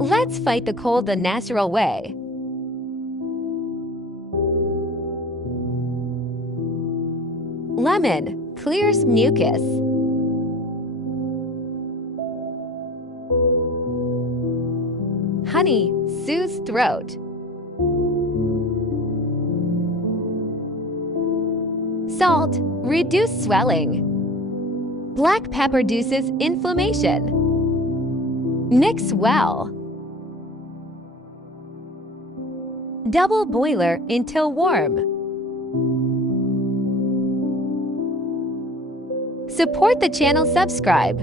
Let's fight the cold the natural way. Lemon clears mucus. Honey soothes throat. Salt reduces swelling. Black pepper reduces inflammation. Mix well. Double boiler until warm. Support the channel, subscribe.